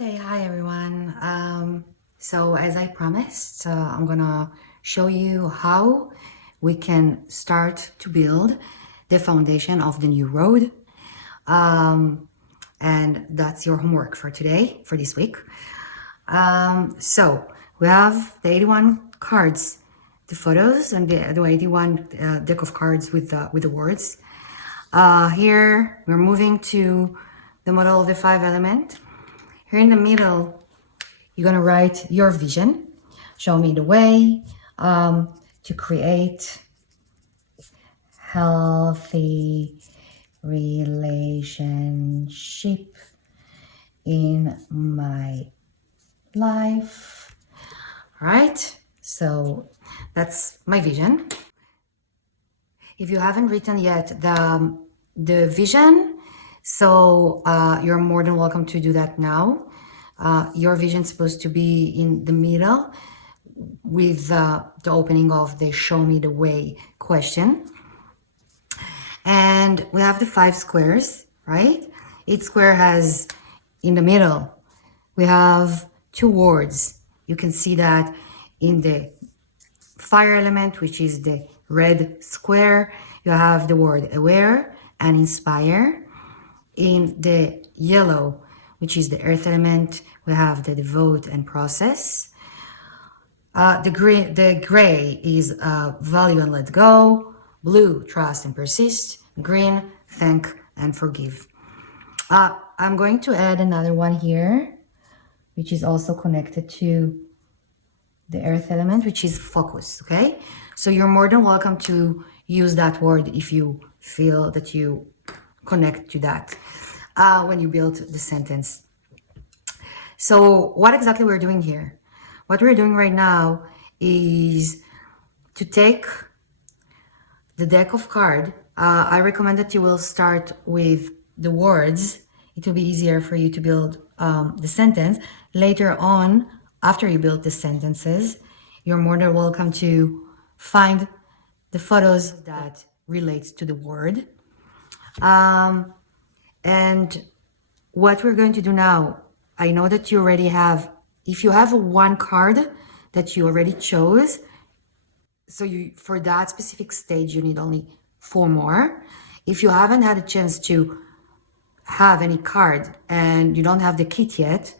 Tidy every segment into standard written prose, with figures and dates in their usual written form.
Okay, hi everyone. So as I promised, I'm gonna show you how we can start to build the foundation of the new road. And that's your homework for today, for this week. So we have the 81 cards, the photos, and the 81 deck of cards with the words. Here we're moving to the model of the 5 element. Here in the middle, you're gonna write your vision. Show me the way to create healthy relationship in my life. All right, so that's my vision. If you haven't written yet the vision, so you're more than welcome to do that now. Your vision is supposed to be in the middle with the opening of the show me the way question. And we have the 5 squares, right? Each square has in the middle, we have 2 words. You can see that in the fire element, which is the red square, you have the word aware and inspire. In the yellow, which is the earth element, we have the devote and process. The gray is value and let go. Blue, trust and persist. Green, thank and forgive. I'm going to add another one here, which is also connected to the earth element, which is focus, okay? So you're more than welcome to use that word if you feel that you connect to that when you build the sentence. So what exactly we're doing here? What we're doing right now is to take the deck of cards. I recommend that you will start with the words. It will be easier for you to build the sentence. Later on, after you build the sentences, you're more than welcome to find the photos that relates to the word. And what we're going to do now, I know that you already have, if you have one card that you already chose, so you, for that specific stage, you need only 4 more. If you haven't had a chance to have any card and you don't have the kit yet,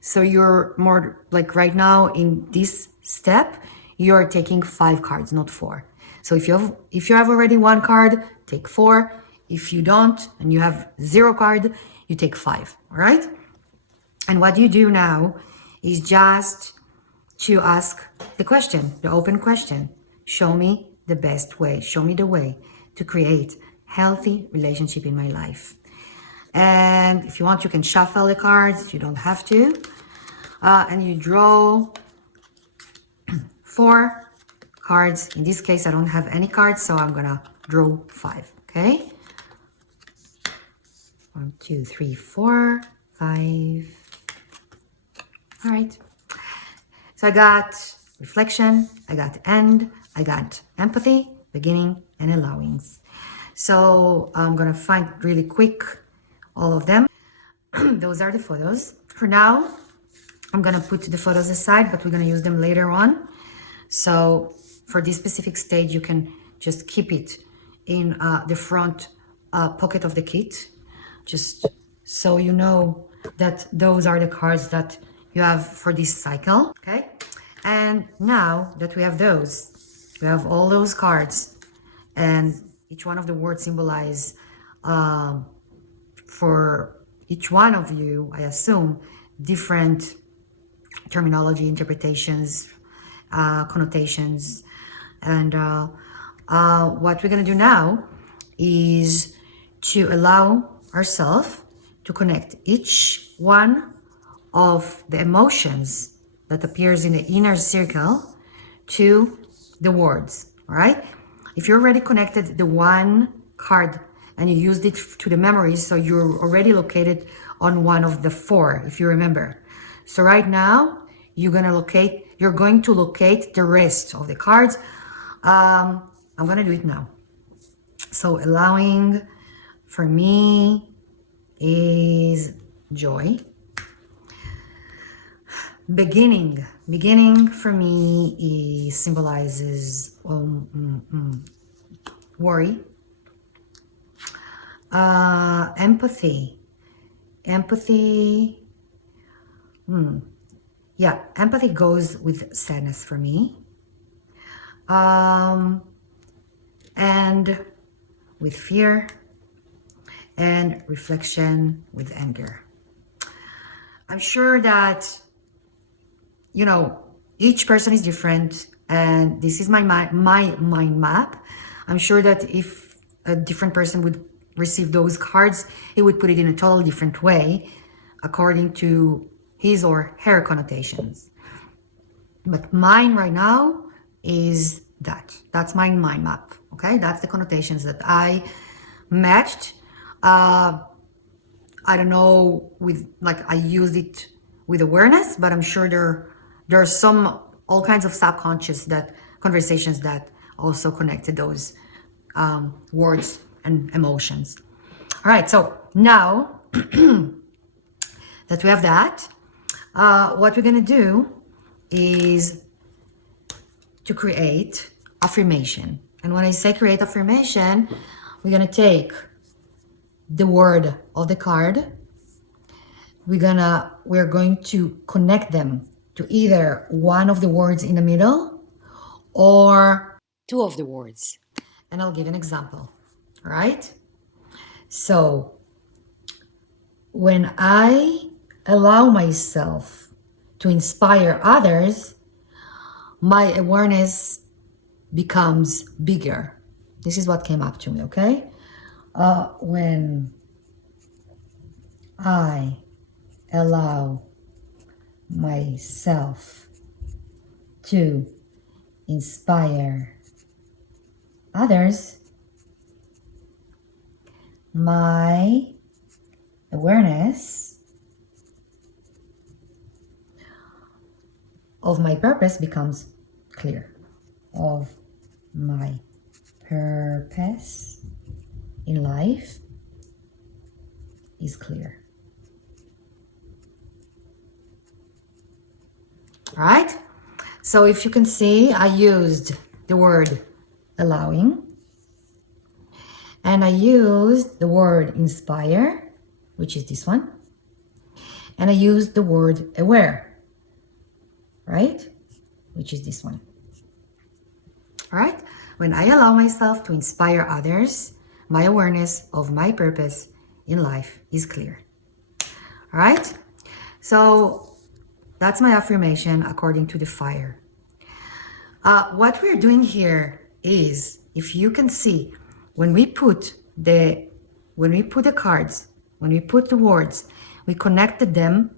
so you're more like right now in this step, you're taking 5 cards, not 4. So if you have already 1 card, take 4. If you don't and you have 0 card, you take 5. All right. And what you do now is just to ask the question, the open question. Show me the best way. Show me the way to create healthy relationship in my life. And if you want, you can shuffle the cards. You don't have to. And you draw 4 cards. In this case, I don't have any cards, so I'm gonna draw 5. Okay. 1, 2, 3, 4, 5. All right. So I got reflection, I got end, I got empathy, beginning, and allowings. So I'm gonna find really quick all of them. Those are the photos. For now, I'm gonna put the photos aside, but we're gonna use them later on. So for this specific stage, you can just keep it in the front pocket of the kit, just so you know that those are the cards that you have for this cycle, okay? And now that we have those, we have all those cards, and each one of the words symbolize for each one of you, I assume, different terminology, interpretations, connotations. And what we're gonna do now is to allow ourselves to connect each one of the emotions that appears in the inner circle to the words, all right? If you already connected the 1 card and you used it to the memories, so you're already located on one of the 4, if you remember. So right now, you're going to locate the rest of the cards. I'm gonna do it now. So allowing for me is joy. Beginning. Beginning for me symbolizes worry. Empathy. Empathy. Yeah, empathy goes with sadness for me. And with fear, and reflection with anger. I'm sure that, you know, each person is different, and this is my mind map. I'm sure that if a different person would receive those cards, he would put it in a totally different way according to his or her connotations. But mine right now is that. That's my mind map. Okay, that's the connotations that I matched. I don't know, with like I used it with awareness, but I'm sure there are some all kinds of subconscious that conversations that also connected those words and emotions. All right, so now that we have that, what we're gonna do is to create affirmation. And when I say create affirmation, we're gonna take the word of the card. We're going to connect them to either one of the words in the middle or two of the words. And I'll give an example. All right? So when I allow myself to inspire others, my awareness becomes bigger. This is what came up to me, okay? When I allow myself to inspire others, my awareness of my purpose becomes clear. Of my purpose in life is clear. All right? So if you can see, I used the word allowing, and I used the word inspire, which is this one, and I used the word aware, right? Which is this one. All right? When I allow myself to inspire others, my awareness of my purpose in life is clear. All right? So that's my affirmation according to the fire. What we're doing here is, if you can see, when we put the cards, when we put the words, we connected them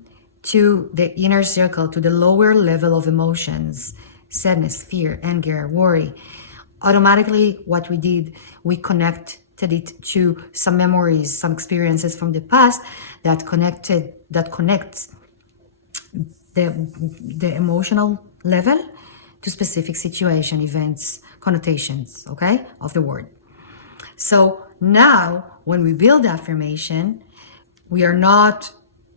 to the inner circle, to the lower level of emotions, sadness, fear, anger, worry. Automatically, what we did, we connected it to some memories, some experiences from the past that connects the emotional level to specific situation, events, connotations, okay, of the word. So now, when we build affirmation, we are not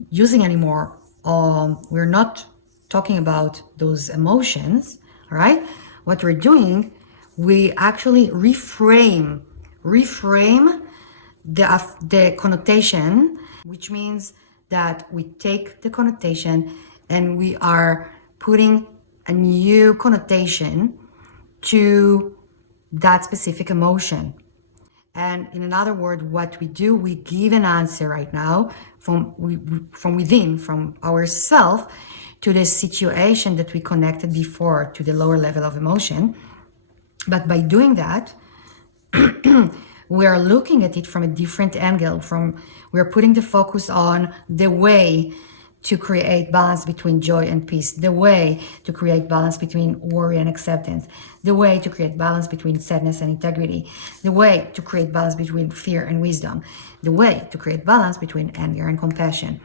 using anymore, we're not talking about those emotions, all right? What we're doing, we actually reframe the connotation, which means that we take the connotation and we are putting a new connotation to that specific emotion. And in another word, what we do, we give an answer right now from within, from ourself, to the situation that we connected before, to the lower level of emotion. But by doing that, we are looking at it from a different angle. We're putting the focus on the way to create balance between joy and peace, the way to create balance between worry and acceptance, the way to create balance between sadness and integrity, the way to create balance between fear and wisdom, the way to create balance between anger and compassion.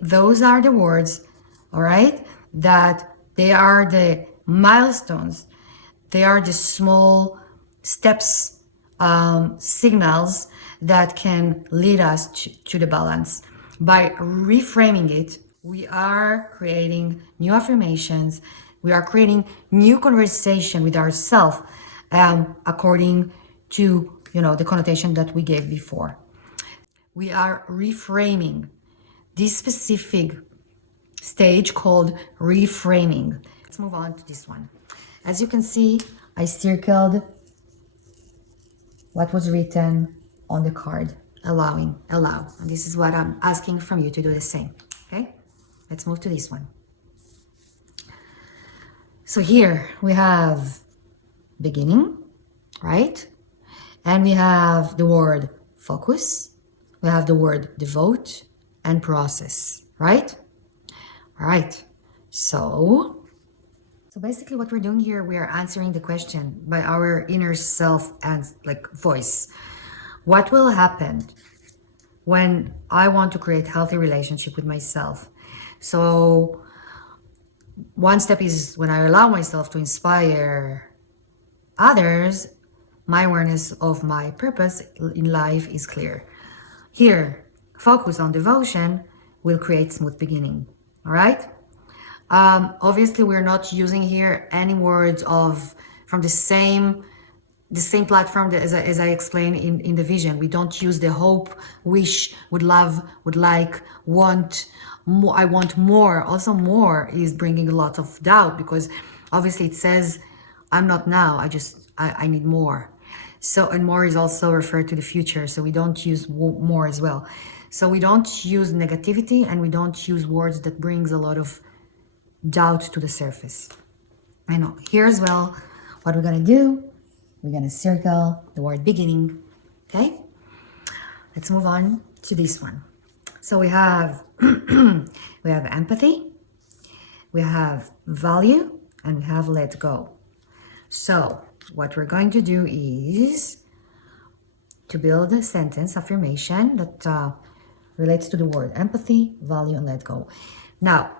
Those are the words, all right, that they are the milestones. They are the small steps, signals that can lead us to the balance. By reframing it, We are creating new affirmations. We are creating new conversation with ourselves, according to, the connotation that we gave before. We are reframing this specific stage called reframing. Let's move on to this one. As you can see, I circled what was written on the card. Allow. And this is what I'm asking from you to do the same. Okay? Let's move to this one. So here we have beginning, right? And we have the word focus. We have the word devote and process, right? All right. So basically what we're doing here, we are answering the question by our inner self and voice. What will happen when I want to create healthy relationship with myself? So one step is when I allow myself to inspire others, my awareness of my purpose in life is clear. Here, focus on devotion will create smooth beginning. All right? Obviously, we're not using here any words from the same platform as I explained in the vision. We don't use the hope, wish, would love, would like, want, more. I want more. Also, more is bringing a lot of doubt because obviously it says, I'm not now. I need more. So, and more is also referred to the future. So we don't use more as well. So we don't use negativity and we don't use words that brings a lot of doubt to the surface. I know. Here as well, what we're gonna do, we're gonna circle the word beginning. Okay? Let's move on to this one. So we have we have empathy, we have value, and we have let go. So what we're going to do is to build a sentence affirmation that relates to the word empathy, value, and let go. Now,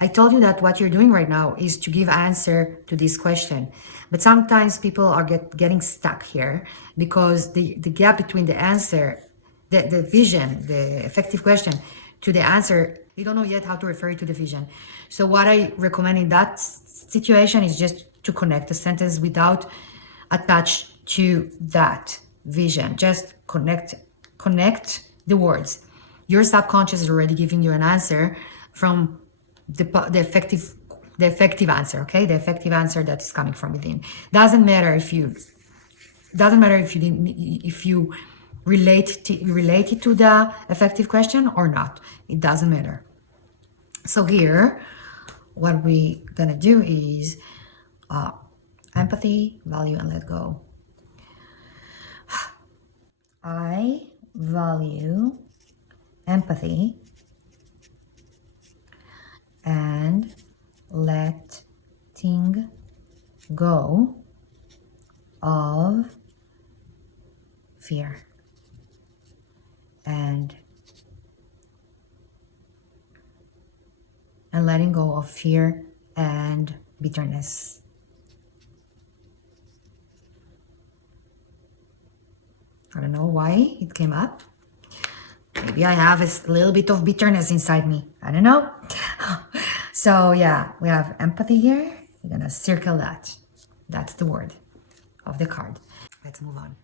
I told you that what you're doing right now is to give answer to this question. But sometimes people are getting stuck here because the gap between the answer, the vision, the effective question to the answer, you don't know yet how to refer it to the vision. So what I recommend in that situation is just to connect the sentence without attached to that vision. Just connect the words. Your subconscious is already giving you an answer from the effective answer, okay? The effective answer that is coming from within. Doesn't matter if you relate it to the effective question or not. It doesn't matter. So here, what we gonna do is empathy, value, and let go. I value empathy and letting go of fear and letting go of fear and bitterness. I don't know why it came up. Maybe I have a little bit of bitterness inside me. I don't know. So yeah, we have empathy here. We're gonna circle that. That's the word of the card. Let's move on.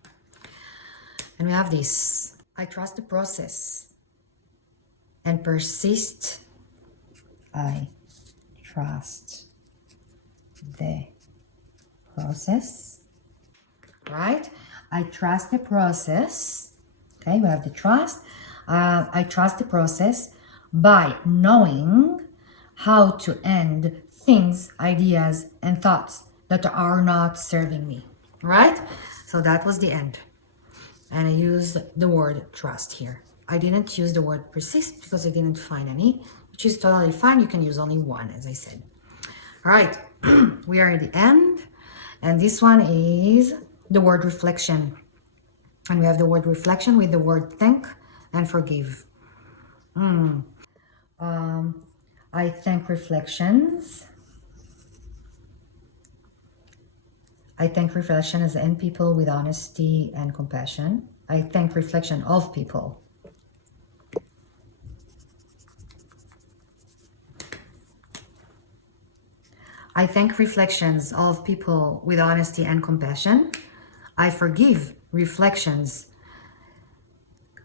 And we have this. I trust the process and persist. I trust the process. Right? I trust the process. Okay, we have the trust. I trust the process by knowing how to end things, ideas, and thoughts that are not serving me. Right? So that was the end. And I used the word trust here. I didn't use the word persist because I didn't find any, which is totally fine. You can use only one, as I said. All right, we are at the end. And this one is the word reflection. And we have the word reflection with the word thank and forgive. I thank reflections. I thank reflections and people with honesty and compassion. I thank reflection of people. I thank reflections of people with honesty and compassion. I forgive reflections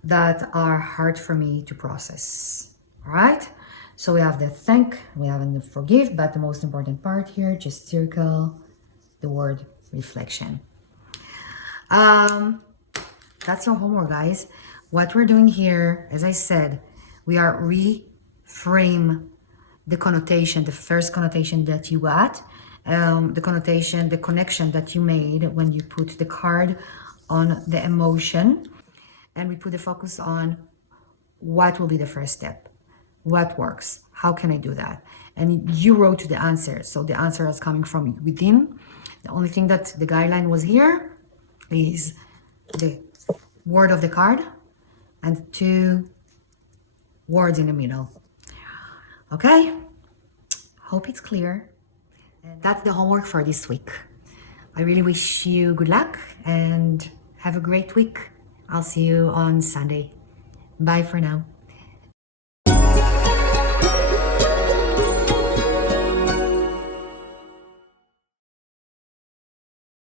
that are hard for me to process. All right? So we have the thank, we have the forgive, but the most important part here, just circle the word reflection. That's your homework, guys. What we're doing here, as I said, we are reframe the connotation, the first connotation that you got, the connotation, the connection that you made when you put the card on the emotion, and we put the focus on what will be the first step, what works, how can I do that, and you wrote the answer. So the answer is coming from within. The only thing that the guideline was here is the word of the card and 2 words in the middle. Okay, hope it's clear. And that's the homework for this week. I really wish you good luck and have a great week. I'll see you on Sunday. Bye for now.